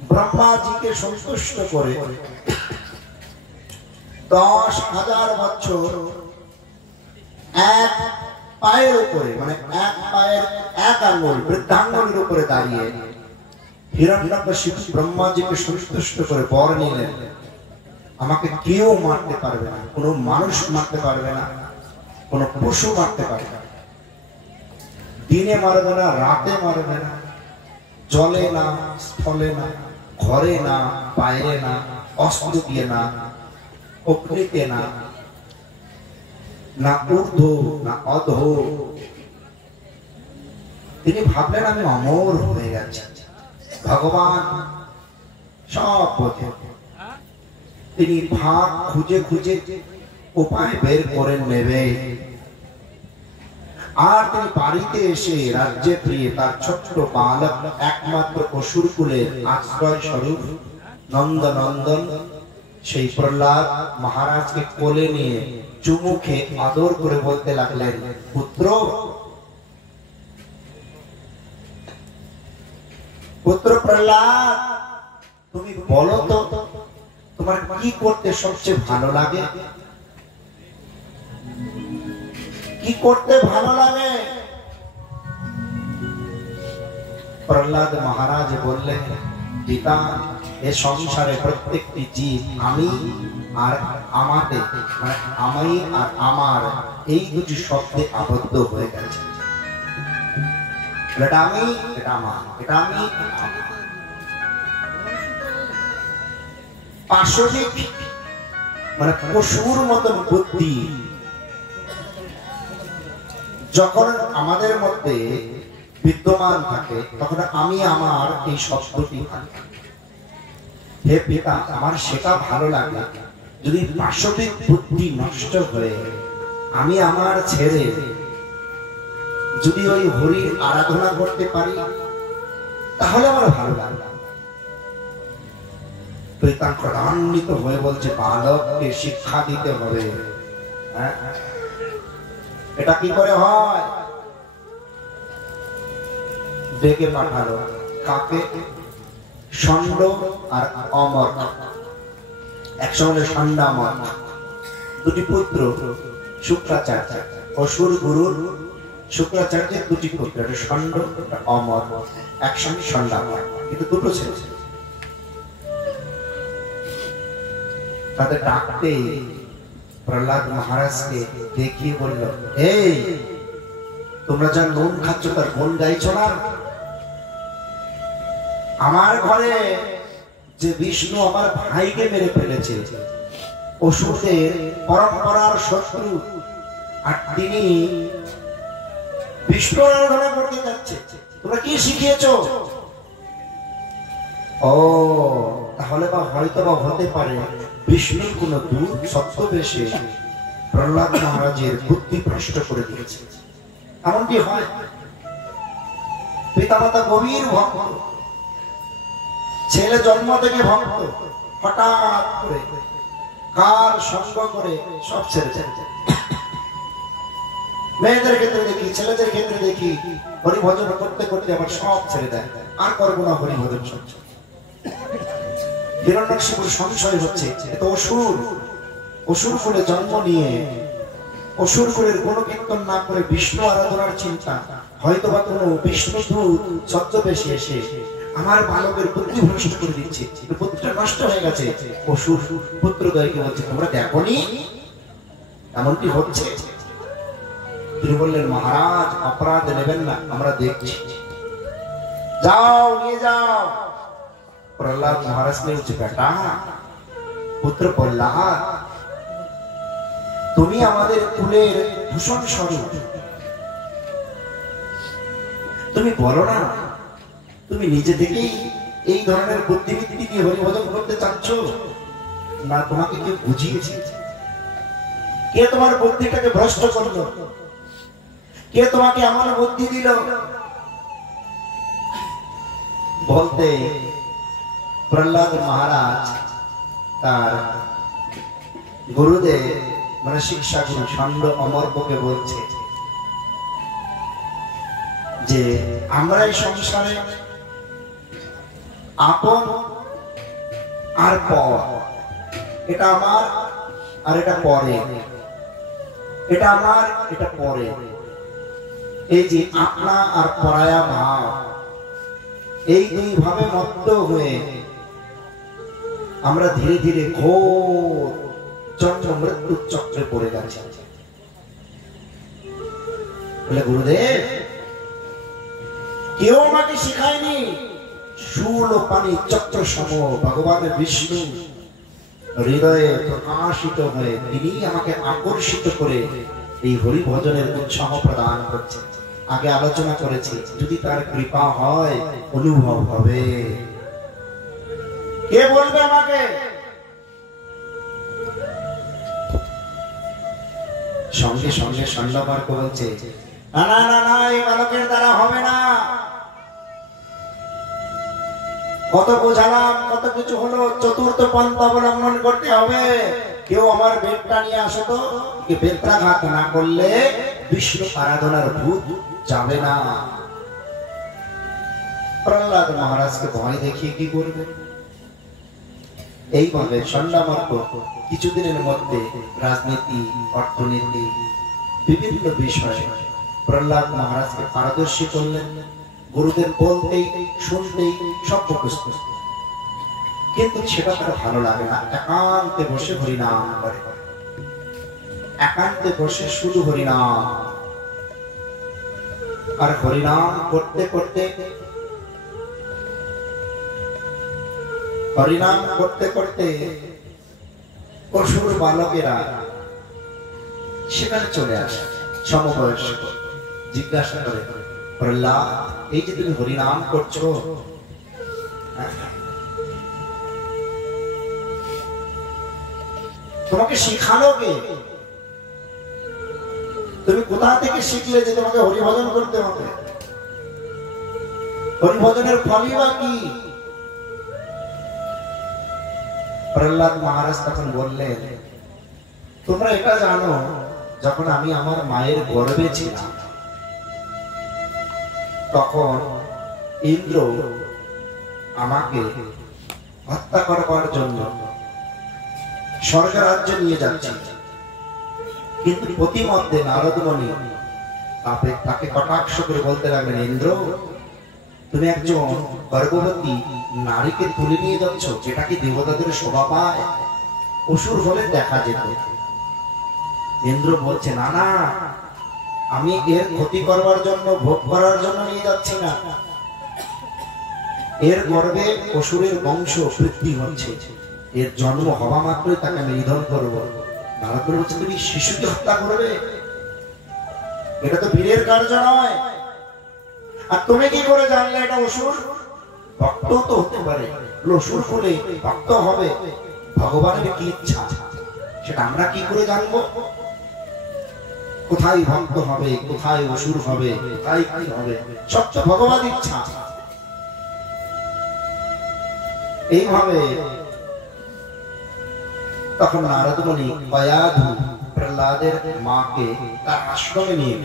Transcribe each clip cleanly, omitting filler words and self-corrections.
ब्रह्मा जी के संतुष्ट करे 10,000 বছর এক পায়ের উপরে মানে এক পায়ের এক আঙ্গুল বৃদ্ধাঙ্গুলের উপরে দাঁড়িয়ে হিরণ্যকশিপু ব্রহ্মা जी के संतुष्ट করে বর নিলেন আমাকে কেউ মারতে পারবে না, কোনো মানুষ মারতে পারবে না, কোনো পশু মারতে পারবে না, দিনে মারবে না, রাতে মারবে না, জলে না, স্থলে না, ঘরে না, বাইরে না, অস্ত্র দিয়ে না, অগ্নিতে না, না ঊর্ধ্ব না অধো। তিনি ভাবলেন আমি অমর হয়ে গেছি, ভগবান সব বোঝে। তিনি ভাগ খুঁজে খুঁজে উপায় বের করে নেবে। আর তিনি বাড়িতে এসে রাজ্যে ফিরে তার ছোট্ট বালক একমাত্র অসুর কুলের আশ্রয় স্বরূপ নন্দনন্দন সেই প্রহ্লাদ মহারাজকে কোলে নিয়ে চুমুখে আদর করে বলতে লাগলেন, পুত্র পুত্র প্রহ্লাদ, তুমি বলো তো তোমার কি করতে সবচেয়ে ভালো লাগে? কি করতে ভালো লাগে? প্রহ্লাদ মহারাজ বললেন, পিতা এ সংসারে প্রত্যেকটি জীব আমি আর আমাতে মানে আমি আর আমার এই দুটি শব্দে আবদ্ধ হয়ে গেছে। এটা আমি, এটা আমার, এটা আমি, পাশবিক মানে পশুর মতন বুদ্ধি যখন আমাদের মধ্যে বিদ্যমান থাকে তখন আমি আমার এই শব্দটি থাকে। হে পিতা, আমার সেটা ভালো লাগে যদি পাশবিক বুদ্ধি নষ্ট হয়ে আমি আমার ছেড়ে যদি ওই হরির আরাধনা করতে পারি তাহলে আমার ভালো লাগে। পিতা ক্রধান্বিত হয়ে বলছে, বালককে শিক্ষা দিতে হবে। এটা কি করে হয়? ডেকে পাঠালো কাকে? ষণ্ড আর অমর, একসঙ্গে ষণ্ড অমর দুটি পুত্র শুক্রাচার্য, অসুর গুরুর শুক্রাচার্যের দুটি পুত্র, ষণ্ড অমর, একসঙ্গে ষণ্ড অমর, কিন্তু দুটো ছেলে। তাদের ডাকতে প্রহ্লাদ মহারাজকে দেখিয়ে বলল, এই তোমরা যা নুন খাচ্ছ তার গুণ গাইছো না? আমার ঘরে যে বিষ্ণু আমার ভাইকে মেরে ফেলেছে, অসুরদের পরম্পরার শত্রু, আর তিনি বিষ্ণু আরাধনা করতে যাচ্ছে, তোমরা কি শিখিয়েছো? ও তাহলে বা হয়তো বা হতে পারে বিষ্ণুর কোন দূত ছদ্মবেশে প্রহ্লাদ মহারাজের বুদ্ধি ভ্রষ্ট করে দিয়েছে। এমনটি হয়। পিতামাতা গভীর ভক্ত, ছেলে জন্ম থেকে ভক্ত, হঠাৎ করে কার সঙ্গ করে সব ছেড়ে যায়। মেয়েদের ক্ষেত্রে দেখি, ছেলেদের ক্ষেত্রে দেখি, হরিভজন করতে করতে আবার সব ছেড়ে দেয়, আর করবো না হরিভজন সহ্য। হিরণ্যকশিপুর সংশয় হচ্ছে এটা অসুর, অসুর কুলে জন্ম নিয়ে অসুর কুলের কোন কীর্তন না করে বিষ্ণু আরাধনার চিন্তা, হয়তো বা কোনো বিষ্ণু দূত ছদ্মবেশে এসে আমার বালকের বুদ্ধি ভ্রষ্ট করে দিচ্ছে, বুদ্ধিটা নষ্ট হয়ে গেছে। অসুর পুত্রদ্বয়কে বলছে, তোমরা দেখোনি এমনটি হচ্ছে? তিনি বললেন, মহারাজ অপরাধ নেবেন না, আমরা দেখছি, যাও নিয়ে যাও। প্রহ্লাদ মহারাজ ने বলছে, বেটা পুত্র প্রহ্লাদ, তুমি আমাদের কুলের ভূষণ স্বরূপ, তুমি বলো না তুমি নিজে থেকেই এই ধরনের বুদ্ধিবৃত্তি দিয়ে হরিভজন করতে চাচ্ছ না তোমাকে কেউ বুঝিয়েছে? কে তোমার বুদ্ধিটাকে ভ্রষ্ট করলো? কে তোমাকে এমন বুদ্ধি দিল? বলতে প্রহ্লাদ মহারাজ তার গুরুদেব মানে শিক্ষা গুরু ষণ্ড অমরকে বলছে যে আমরা এই সংসারে আপন আর পর, এটা আমার আর এটা পরে, এটা আমার এটা পরে। এই যে আপনা আর পরায়া ভাব, এই দুই ভাবে মত্ত হয়ে আমরা ধীরে ধীরে ঘোর জন্ম মৃত্যুর চক্রে পড়ে যাচ্ছি। বলে গুরুদেব, কেউ আমাকে শিখায়নি। শূল ও পানি চক্র সম ভগবানের বিষ্ণু হৃদয়ে প্রকাশিত হয়ে তিনি আমাকে আকর্ষিত করে এই হরি ভজনের উৎসাহ প্রদান করছে। আগে আলোচনা করেছি, যদি তার কৃপা হয় অনুভব হবে। কে বলবে আমাকে? সঙ্গে সঙ্গে ষণ্ডমার্গ বলছে, না না না না, এই বালকের দ্বারা হবে না। কত বোঝালাম, কত কিছু হলো, চতুর্থ পন্থা অবলম্বন করতে হবে। কেউ আমার বেদটা নিয়ে আসো তো, বেত্রাঘাত না করলে বিষ্ণু আরাধনার ভূত যাবে না। প্রহ্লাদ মহারাজকে ভয় দেখিয়ে কি করবে? এইভাবে ষণ্ডমার্গ কিছুদিনের মধ্যে রাজনীতি, অর্থনীতি, বিভিন্ন বিষয়ে প্রহ্লাদ মহারাজকে পারদর্শী করলেন। গুরুদেব বলতেই শুনতেই সব মুখস্থ, কিন্তু সেটা তার ভালো লাগে না। একান্তে বসে হরিনাম করে, একান্তে বসে শুধু হরিনাম। আর হরিনাম করতে করতে হরিনাম করতে করতে অসুর বালকেরা সেখানে চলে আসে। সমবয়স্ক জিজ্ঞাসা করে, প্রহ্লাদ, এই যে তুমি হরিনাম করছো, তোমাকে শিখালো কে? তুমি কোথা থেকে শিখলে যে তোমাকে হরিভজন করতে হবে? হরিভজনের ফলই বা কি? প্রহ্লাদ মহারাজ তখন বললেন, তোমরা এটা জানো, যখন আমি আমার মায়ের গর্ভে ছিলাম তখন ইন্দ্র আমাকে হত্যা করবার জন্য স্বর্গরাজ্য নিয়ে যাচ্ছে, কিন্তু প্রতিমধ্যে নারদ মুনি তাকে কটাক্ষ করে বলতে লাগলেন, ইন্দ্র, তুমি একজন গর্ভবতী নারীকে তুলে নিয়ে যাচ্ছ, যেটা কি দেবতাদের শোভা পায়? অসুর হলে দেখা যেত। ইন্দ্র বলছে, না না, আমি এর ক্ষতি করবার জন্য, ভোগ করার জন্য নিয়ে যাচ্ছি না। এর গর্ভে অসুরের বংশ বৃদ্ধি হচ্ছে, এর জন্ম হওয়া মাত্রই তাকে আমি নিধন করবো। নারদ মুনি বলছে, তুমি শিশুকে হত্যা করবে? এটা তো বীরের কার্য নয়। আর তুমি কি করে জানলে এটা অসুর? ভক্ত তো হতে পারে, অসুর হলে ভক্ত হবে, ভগবানের কি ইচ্ছা সেটা আমরা কি করে জানবো? কোথায় ভক্ত হবে, কোথায় অসুর হবে, কোথায় কি হবে, সব তো ভগবান ইচ্ছা। এইভাবে তখন নারদ মুনি কয়াধু প্রহ্লাদের মাকে তার আশ্রমে নিয়ে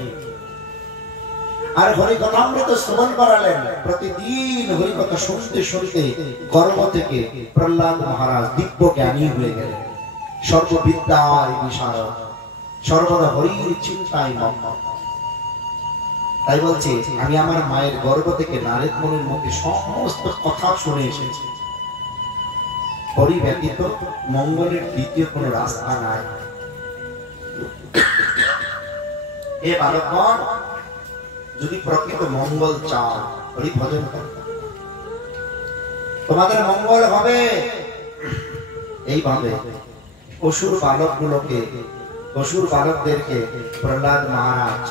আর হরিকথামৃত শ্রবণ করালেন। প্রতিদিন হরিকথা শুনতে শুনতে গর্ভ থেকে প্রহ্লাদ মহারাজ দিব্য জ্ঞানী হয়ে গেলেন, সর্ববিদ্যায় বিশারদ, সর্বদা হরির চিন্তায় মগ্ন। তাই বলছে, আমি আমার মায়ের গর্ভ থেকে নারদ মুনির মুখে সমস্ত কথা শুনে এসেছি। হরি ব্যতীত মঙ্গলের দ্বিতীয় কোন রাস্তা নাই। এ বালকগণ, যদি প্রকৃত মঙ্গল চাও, হরি ভজন করো, তোমাদের মঙ্গল হবে। এইভাবে অসুর বালকগুলোকে, অসুর বালকদেরকে প্রহ্লাদ মহারাজ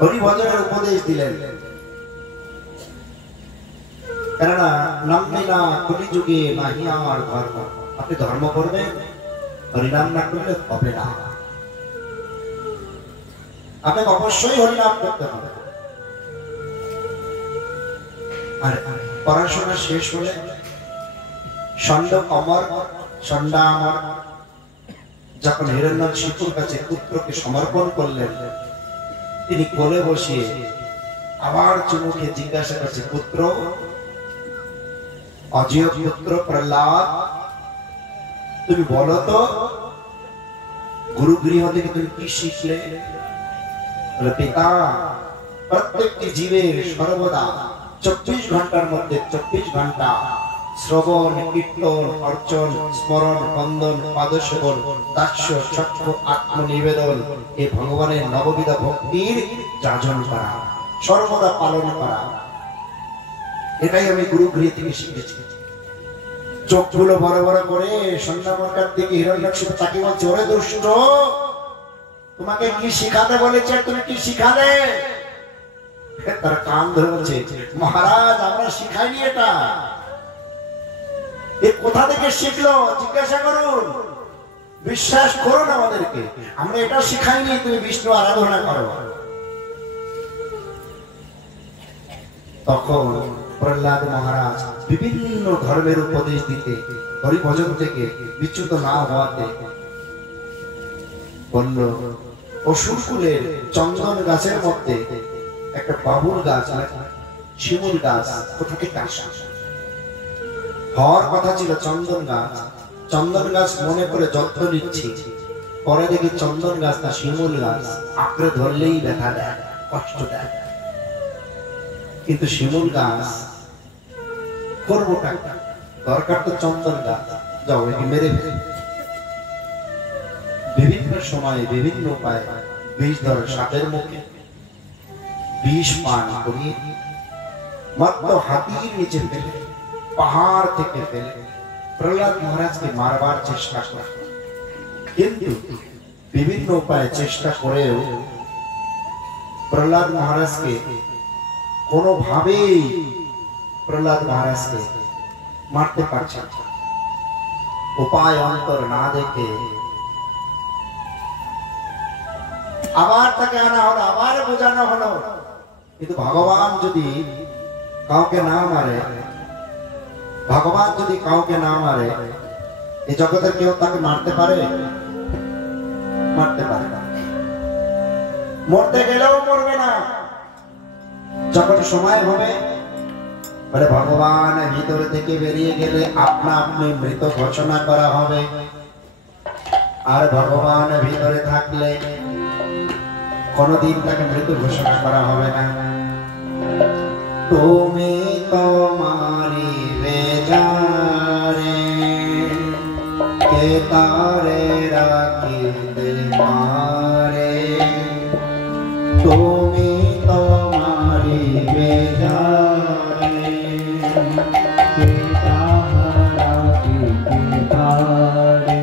হরি ভজনের উপদেশ দিলেন। কেননা নামবিনা কলিযুগে নাহি আমার ধর্ম। আপনি ধর্ম করবেন, হরিনাম না করলে হবে না। আপনাকে অবশ্যই হরিনাম করতে হবে। আর পড়াশোনা শেষ হলে ষণ্ড অমর, ষণ্ডা অমর যখন হিরণ্যকশিপুর কাছে পুত্রকে সমর্পণ করলেন, তিনি কোলে বসিয়ে আবার চুমুকে জিজ্ঞাসা করছে, পুত্র, অজয় পুত্র প্রহ্লাদ, তুমি বলো তো গুরুগৃহ থেকে তুমি কি শিখলে? বলে, পিতা, প্রত্যেকটি জীবের সর্বদা 24 ঘন্টার মধ্যে 24 ঘন্টা শ্রবণ, কীর্তন, অর্চন, স্মরণ, বন্দন, পাদসেবন, দাস্য, চক্ষু, আত্মনিবেদন, এ ভগবানের নববিধ ভক্তির যাজন করা, সর্বদা পালন করা। এটাই আমি গুরুগৃহ থেকে শিখেছি। চোখগুলো বড় বড় করে সন্ধ্যামর্কার দিকে হিরণ্যাক্ষিপু তাকে বলছে, ওরে দুষ্ট, তোমাকে কি শিখাতে বলেছে, তুমি কি শিখালে? তার কান ধরে বলছে, মহারাজ, আমরা শিখাইনি এটা। এ কোথা থেকে শিখলো জিজ্ঞাসা করুন, বিশ্বাস করুন আমাদেরকে, আমরা এটা শিখাইনি, তুমি বিষ্ণু আরাধনা করো। তখন প্রহ্লাদ মহারাজ বিভিন্ন ধর্মের উপদেশ দিতে, হরিভজন থেকে বিচ্যুত না হওয়াতে বলল, অসুরকুলের চন্দন গাছের মধ্যে একটা বাবুল গাছ, শিমুল গাছ কোথা থেকে আসে? হওয়ার কথা ছিল চন্দন গাছ। চন্দন গাছ মনে করে যত্ন নিচ্ছি, পরে দেখি চন্দন গাছ না শিমুল গাছ, আঁকড়ে ধরলেই ব্যথা দেয়, কষ্ট দেয়। কিন্তু শিমুল গাছ করবোটা, দরকার তো চন্দন গাছ, যাও একে মেরে ফেলে। বিভিন্ন সময়ে বিভিন্ন উপায়ে বিষ ধরে সাপের মুখে বিষ পান করিয়ে মাত্র হাতির নিচে ফেলে, পাহাড় থেকে ফেলে প্রহ্লাদ মহারাজকে মারবার চেষ্টা করে। কিন্তু বিভিন্ন উপায়ে চেষ্টা করেও প্রহ্লাদ মহারাজকে কোনোভাবেই প্রহ্লাদ মহারাজকে মারতে পারছে না। উপায় অন্তর না দেখে আবার তাকে আনা হলো, আবার বোঝানো হলো। কিন্তু ভগবান যদি কাউকে না মারে, ভগবান যদি কাউকে না মারে, এই জগতের কেউ তাকে মারতে পারে? মারতে পারে না। মরতে গেলেও মরবে না। যখন সময় হবে, বলে ভগবান ভিতর থেকে বেরিয়ে গেলে আপনা আপনি মৃত ঘোষণা করা হবে। আর ভগবান ভিতরে থাকলে কোনদিন তাকে মৃত ঘোষণা করা হবে না। তুমি তোমারি বেজারে কে তারে রাখিতে মারে, তুমি তোমারি বেজারে কে তারে রাখিতে মারে,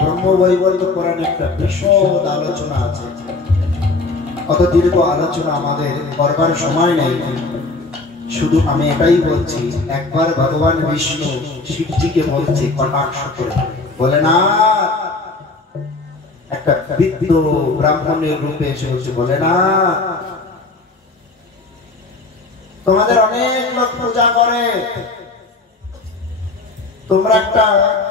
ব্রহ্মবৈবর্ত কোরআনে একটা বিশদ আলোচনা আছে। অত দীর্ঘ আলোচনা আমাদের করবার সময় নেই, শুধু আমি এটাই বলছি, একবার ভগবান বিষ্ণু শিবজিকে বলছে কটাক্ষ করে, বলে না, একটা বৃদ্ধ ব্রাহ্মণের রূপে এসে বলছে, বলে না, তোমাদের অনেক লোক পূজা করে, তোমরা একটা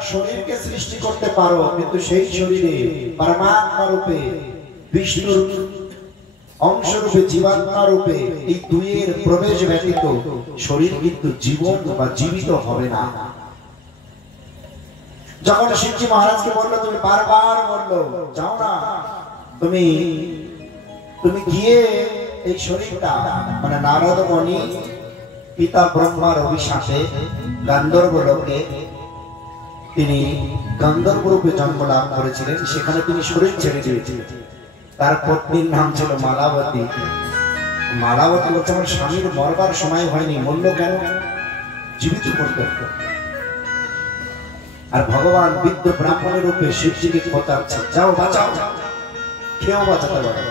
শরীরকে সৃষ্টি করতে পারো, কিন্তু সেই শরীরে পরমাত্মা রূপে, বিষ্ণুর অংশ রূপে, জীবাত্মা রূপে এই দুইয়ের প্রবেশ ব্যতীত শরীর কিন্তু জীবন বা জীবিত হবে না। যখন শিবজি মহারাজকে বললো, তুমি বারবার বললো, যাও না, তুমি গিয়ে এই শরীরটা, মানে নারদ মুনি পিতা ব্রহ্মার অভিশাপে গান্ধর্ব লোকে তিনি গান্ধর্ব রূপে জন্ম লাভ করেছিলেন, সেখানে তিনি শরীর ছেড়ে দিয়েছিলেন। তার পত্নীর নাম ছিল মালাবতী। মালাবতী বলছে, আমার স্বামীর মরবার সময় হয়নি, মরল কেন, জীবিত করতে। আর ভগবান বৃদ্ধ ব্রাহ্মণের রূপে শিবজিকে খোঁচাচ্ছে, যাও বাঁচাও, কেউ বাঁচাতে পারে।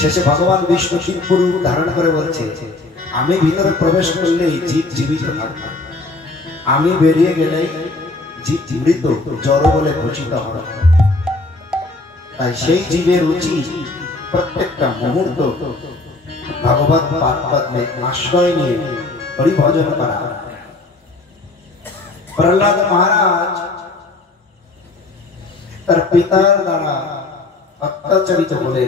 শেষে ভগবান বিষ্ণু শিবপুর ধারণ করে বলছে, আমি ভিতরে প্রবেশ করলেই জীব জীবিত থাকবে, আমি বেরিয়ে গেলেই জীব মৃত জড় বলে ঘোষিত হবে। তাই সেই জীবের উচিত প্রত্যেকটা মুহূর্ত ভগবত পাদপদ্মে আশ্রয় নিয়ে হরি ভজন করা। প্রহ্লাদ মহারাজ তার পিতার দ্বারা অত্যাচারিত বলে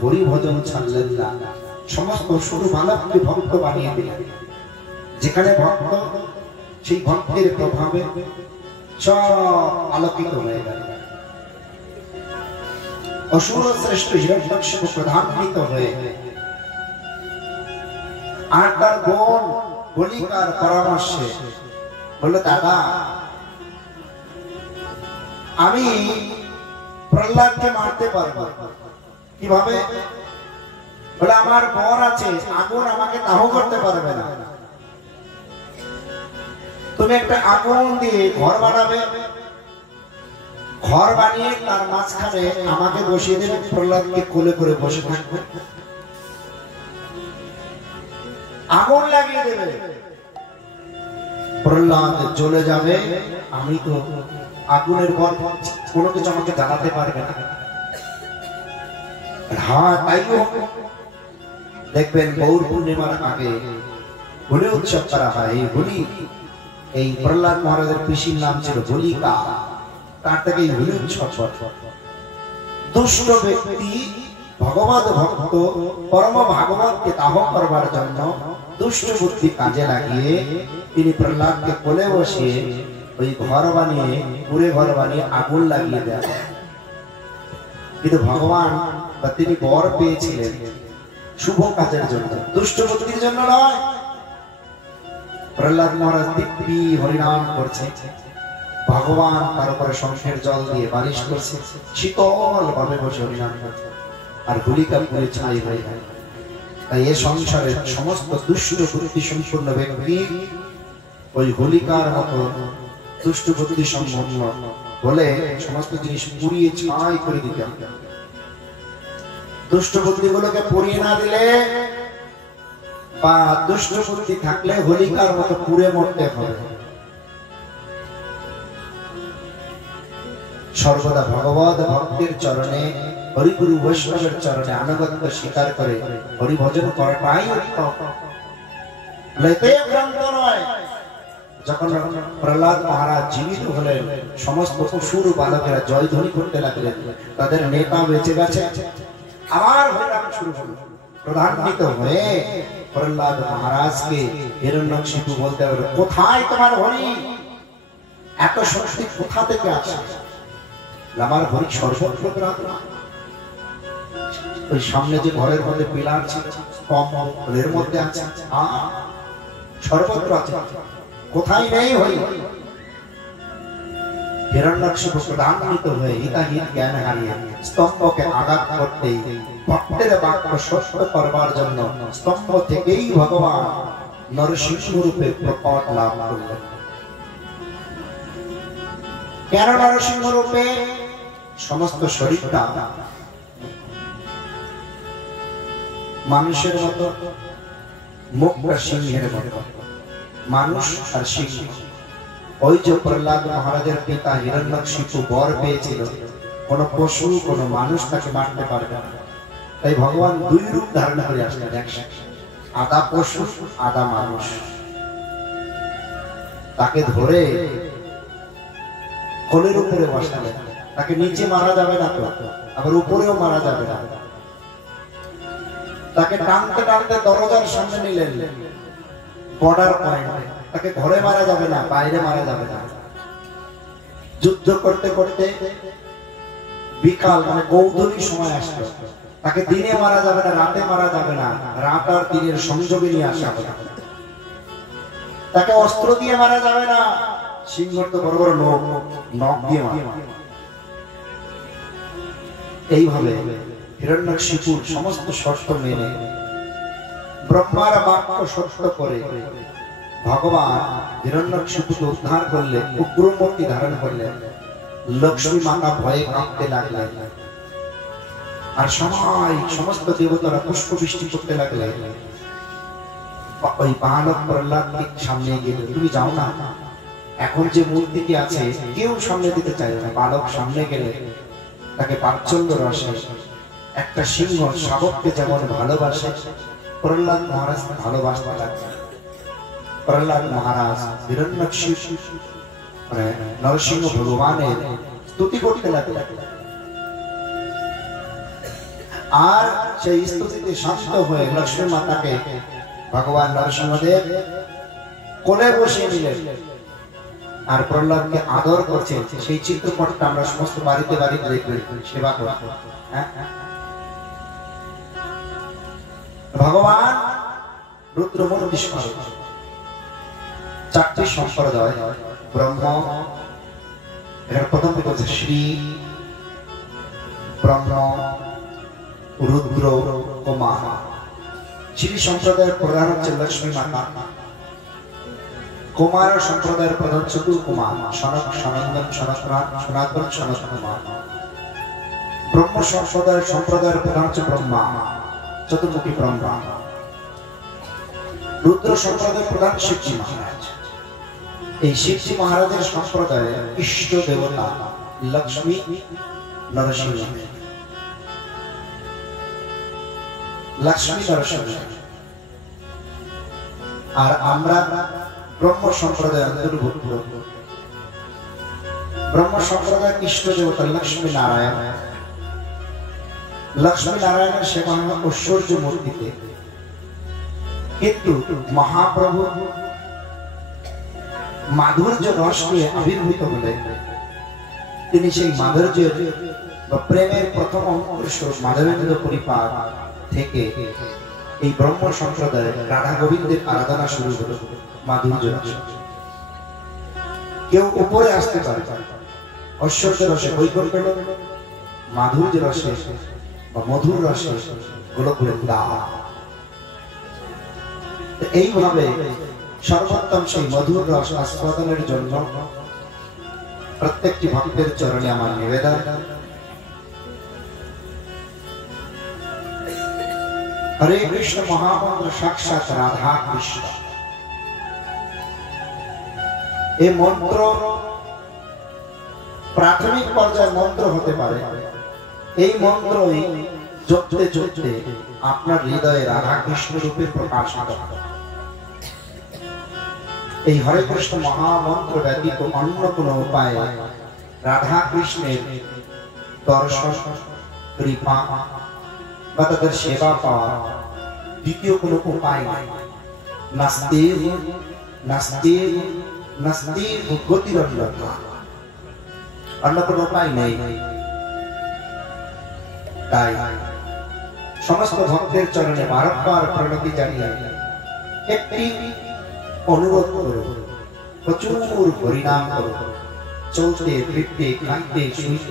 হরি ভজন ছাড়লেন না, সমস্ত শুরু মানবকে ভক্ত বানিয়ে দিলেন। যেখানে ভক্ত, সেই ভক্তের প্রভাবে সব আলোকিত হয়ে গেল। অসুর শ্রেষ্ঠ হিরণ্যকশিপু প্রধান্বিত হয়ে, আর তার বোন হোলিকার পরামর্শে বলল, দাদা, আমি প্রহ্লাদকে মারতে পারবো, কিভাবে? বলে, আমার বর আছে, আগুন আমাকে দাহ করতে পারবে না, তুমি একটা আগুন দিয়ে ঘর বানাবে, ঘর বানিয়ে তার মাঝখানে আমাকে বসিয়ে দেবে, প্রহ্লাদকে কোলে করে বসে থাকবে, আগুন লাগিয়ে দেবে, প্রহ্লাদ জ্বলে যাবে, আমি তো আগুনের পর কোনো কিছু আমাকে জ্বালাতে পারবে না। হ্যাঁ, তাই দেখবেন গৌর পূর্ণিমার আগে হোলি উৎসব করা হয়। এই হোলি, এই প্রহ্লাদ মহারাজের পিসির নাম ছিল হোলিকা, তার থেকে এই হোলি উৎসব। দুষ্ট ব্যক্তি ভগবত ভক্ত পরম ভাগবতকে দাহ করবার জন্য দুষ্ট বুদ্ধি কাজে লাগিয়ে তিনি প্রহ্লাদকে কোলে বসিয়ে ওই ঘর বানিয়ে, পুরে ঘর বানিয়ে আগুন লাগিয়ে দেন। কিন্তু ভগবান বা তিনি বর পেয়েছিলেন শুভ কাজের জন্য, দুষ্ট বুদ্ধির জন্য নয়। প্রহ্লাদ মহারাজ দিব্যি হরিনাম করছে, ভগবান তার উপরে শঙ্খের জল দিয়ে বারিশ করছে, শীতল ভাবে বসে হরিনাম করছে, আর হোলিকা পুরে ছাই হয়ে যায়। তাই এ সংসারের সমস্ত দুষ্ট বুদ্ধি সম্পূর্ণ ব্যক্তি ওই হোলিকার মতো দুষ্ট বুদ্ধি সম্পন্ন বলে সমস্ত জিনিস পুড়িয়ে ছাই করে দিতে হবে। দুষ্ট বুদ্ধিগুলোকে পুড়িয়ে না দিলে বা দুষ্ট বুদ্ধি থাকলে হোলিকার মতো পুড়ে মরতে হবে। সর্বদা ভগবত ভক্তের চরণে, হরিগুরু বৈষ্ণবের চরণে আনুগত্য স্বীকার করে হরি ভজন করাটাই উত্তম, নয়। যখন প্রহ্লাদ মহারাজ জীবিত হলেন, সমস্ত অসুর বালকেরা জয়ধ্বনি করতে লাগলেন, তাদের নেতা বেঁচে গেছে, আবার হরিনাম শুরু হলো। প্রধান্বিত হয়ে প্রহ্লাদ মহারাজকে হিরণ্যকশিপু বলতে হবে, কোথায় তোমার হরি, এত শক্তি কোথা থেকে আসে? আমার হরি সর্বত্র বিরাজমান। ওই সামনে যে ঘরের মধ্যে পিলার ছিল, কম এর মধ্যে আছে, সর্বত্র আছে, কোথায় নেই হরি? হিরণ্যকশিপু প্রধান্বিত হয়ে হিতাহিত জ্ঞান হারিয়ে স্তম্ভকে আঘাত করতেই ভক্তের বাক্য সত্য করবার জন্য স্তম্ভ থেকেই ভগবান নরসিংহ রূপে প্রকট লাভ করলেন। কেন নরসিংহ রূপে? সমস্ত শরীরটা মানুষের মতো, মুখটা সিংহের মতো, মানুষ আর সিংহ। ওই যে প্রহ্লাদ মহারাজের পিতা হিরণ্যকশিপু বর পেয়েছিল, কোন পশু কোন মানুষ তাকে মারতে পারবে না। তাই ভগবান দুই রূপ ধারণ করে আসলেন একসাথে, আদা পশু আদা মানুষ। তাকে ধরে কোলের উপরে বসালেন, তাকে নিচে মারা যাবে না তো, আবার উপরেও মারা যাবে না। তাকে টানতে টানতে দরজার সামনে নিলেন, বর্ডার পয়েন্টে। তাকে ঘরে মারা যাবে না, বাইরে মারা যাবে না। যুদ্ধ করতে করতে বিকাল মানে গৌধূলি সময় আসলো, তাকে দিনে মারা যাবে না, রাতে মারা যাবে না, রাত আর দিনের সংযোগে নিয়ে আসা হবে। তাকে অস্ত্র দিয়ে মারা যাবে না, সিংহর তো বড় বড় নখ দিয়ে মারা। এইভাবে হিরণ্যকশিপুর সমস্ত শর্ত মেনে ব্রহ্মার বাক্য সত্য করে ভগবান হিরণ্যকশিপুকে উদ্ধার করলে, উগ্রমূর্তি ধারণ করলেন। লক্ষ্মী মাতা ভয়ে কাঁপতে লাগলেন, আর সমস্ত দেবতারা পুষ্প বৃষ্টি করতে লাগলেন। ওই বালক প্রহ্লাদ সামনে গেল, তুমি যাও না, এখন যে মূর্তিটি আছে কেউ সামনে দিতে চায় না। বালক সামনে গেলে তাকে বাৎসল্য রসে, একটা সিংহ শাবককে যেমন ভালোবাসে, প্রহ্লাদ মহারাজ ভালোবাসতে লাগলেন। প্রহ্লাদ মহারাজ হিরণ্যকশিপু মানে নরসিংহ ভগবানের স্তুতি করতে লাগলেন। আর সেই স্তুতিতে শান্ত হয়ে লক্ষ্মী মাতাকে ভগবান নরসিংহদেব কোলে বসিয়ে নিলেন, আর প্রহ্লাদকে আদর করছেন। সেই চিত্রপটটা আমরা সমস্ত বাড়িতে বাড়িতে দেখলে সেবা করব। ভগবান রুদ্রমূর্তি স্বরূপ। চারটি সম্প্রদায়, ব্রহ্ম, এর প্রথম দিক হচ্ছে শ্রী, ব্রহ্ম, রুদ্র ও মা। শ্রী সম্প্রদায়ের প্রধান হচ্ছে লক্ষ্মী মাতা, কুমার সম্প্রদায়ের প্রধান চতুর্কুমার, সনক, সনন্দন, সনাতন, সনত কুমার। ব্রহ্ম সম্প্রদায়ের প্রধান হচ্ছে ব্রহ্মা, চতুর্মুখী ব্রহ্মা। রুদ্র সম্প্রদায়ের প্রধান শিবজি মহারাজ। এই শিবজি মহারাজের সম্প্রদায়ে ইষ্ট দেবতা লক্ষ্মী, নরসিংহ। লক্ষ্মী নরসিংহ। আর আমরা ব্রহ্ম সম্প্রদায় অন্তর্ভুক্ত। ব্রহ্ম সম্প্রদায়ের ইষ্ট দেবতা লক্ষ্মী নারায়ণ। লক্ষ্মী নারায়ণের সেবা ঐশ্বর্য মূর্তিতে, কিন্তু মহাপ্রভু মাধুর্য রসকে আবির্ভূত হলে তিনি সেই মাধুর্য বা প্রেমের প্রথম অংশ মাধবেন্দ্র পরিপাক থেকে এই ব্রহ্ম সম্প্রদায়ে রাধা গোবিন্দের আরাধনা শুরু হলো। মাধুর্য রস, কেউ উপরে আসতে পারে, ঐশ্বর্য রসে বৈকুণ্ঠ, মাধুর্য রসে বা মধুর রসে গোলকুলের দাহ। এইভাবে সর্বোত্তম সেই মধুর রস আস্বাদনের জন্য প্রত্যেকটি ভক্তের চরণে আমার নিবেদন, হরে কৃষ্ণ মহামন্ত্র সাক্ষাৎ রাধা কৃষ্ণ। এই মন্ত্র প্রাথমিক পর্যায়ে মন্ত্র হতে পারে। এই মন্ত্রই জপতে জপতে আপনার হৃদয়ে রাধা কৃষ্ণ রূপে প্রকাশ হবে। এই হরে কৃষ্ণ মহামন্ত্র ব্যতীত অন্য কোন উপায়ে রাধা কৃষ্ণের দর্শন, কৃপা বা তাদের সেবা পাওয়া দ্বিতীয় কোন উপায় নাই। নাস্তির নাস্তির নাস্তির গতিরণ্য, অন্য কোন উপায় নেই। তাই সমস্ত ভক্তের চরণে বারবার প্রণতি জানিয়ে একটি অনুরোধ করো, প্রচুর হরিনাম করো, চলতে ফিরতে খাইতে শুইতে